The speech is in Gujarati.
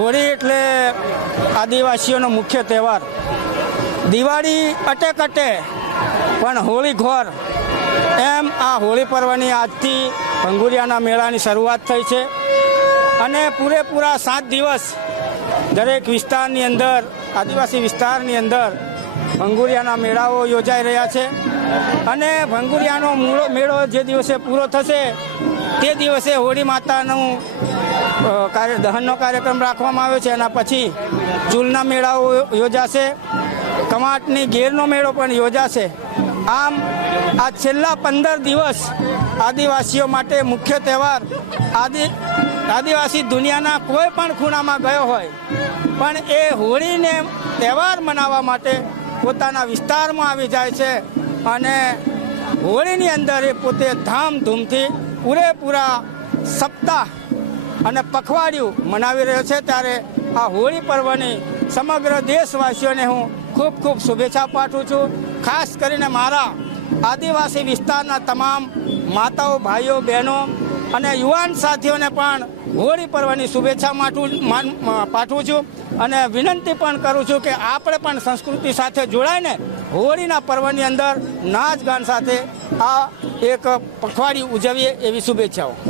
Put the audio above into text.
હોળી એટલે આદિવાસીઓનો મુખ્ય તહેવાર. દિવાળી અટે કટે પણ હોળી ઘોર, એમ આ હોળી પર્વની આજથી ભંગુરિયાના મેળાની શરૂઆત થઈ છે અને પૂરેપૂરા 7 દિવસ દરેક વિસ્તારની અંદર, આદિવાસી વિસ્તારની અંદર ભંગુરિયાના મેળાઓ યોજાઈ રહ્યા છે. અને ભંગુરિયાનો મેળો જે દિવસે પૂરો થશે તે દિવસે હોળી માતાનું દહનનો કાર્યક્રમ રાખવામાં આવ્યો છે. એના પછી ચૂલના મેળાઓ યોજાશે, કમાટની ઘેરનો મેળો પણ યોજાશે. આમ આ છેલ્લા 15 દિવસ આદિવાસીઓ માટે મુખ્ય તહેવાર. આદિવાસી દુનિયાના કોઈ પણ ખૂણામાં ગયો હોય પણ એ હોળીને તહેવાર મનાવવા માટે પોતાના વિસ્તારમાં આવી જાય છે અને હોળીની અંદર એ પોતે ધામધૂમથી પૂરેપૂરા સપ્તાહ અને પખવાડિયું મનાવી રહ્યો છે. ત્યારે આ હોળી પર્વની સમગ્ર દેશવાસીઓને હું ખૂબ ખૂબ શુભેચ્છા પાઠવું છું. ખાસ કરીને મારા આદિવાસી વિસ્તારના તમામ માતાઓ, ભાઈઓ, બહેનો અને યુવાન સાથીઓને પણ હોળી પર્વની શુભેચ્છા પાઠવું છું અને વિનંતી પણ કરું છું કે આપણે પણ સંસ્કૃતિ સાથે જોડાઈને હોળીના પર્વની અંદર નાચ ગાન સાથે આ એક પખવાડિયું ઉજવીએ, એવી શુભેચ્છાઓ.